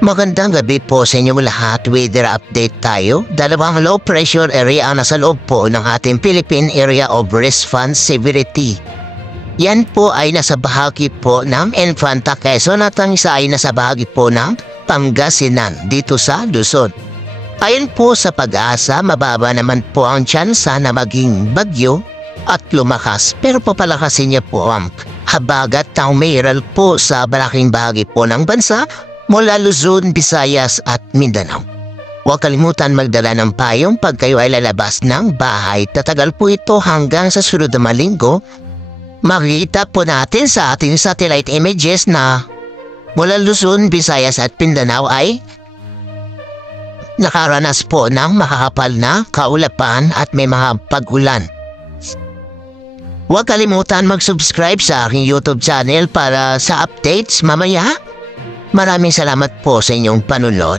Magandang gabi po sa inyong lahat. Weather update tayo. Dalawang low pressure area ang nasa loob po ng ating Philippine Area of Responsibility. Yan po ay nasa bahagi po ng Infanta Quezon at ang isa ay nasa bahagi po ng Pangasinan dito sa Luzon. Ayon po sa pag-asa, mababa naman po ang tsansa na maging bagyo at lumakas, pero papalakasin niya po ang habagat ng umiral po sa malaking bahagi po ng bansa mula Luzon, Visayas at Mindanao. Huwag kalimutan magdala ng payong pag kayo ay lalabas ng bahay. Tatagal po ito hanggang sa sunod na linggo. Makikita po natin sa ating satellite images na mula Luzon, Visayas at Mindanao ay nakaranas po ng makakapal na kaulapan at may mga pag-ulan. Huwag kalimutan mag-subscribe sa aking YouTube channel para sa updates mamaya. Maraming salamat po sa inyong panunod.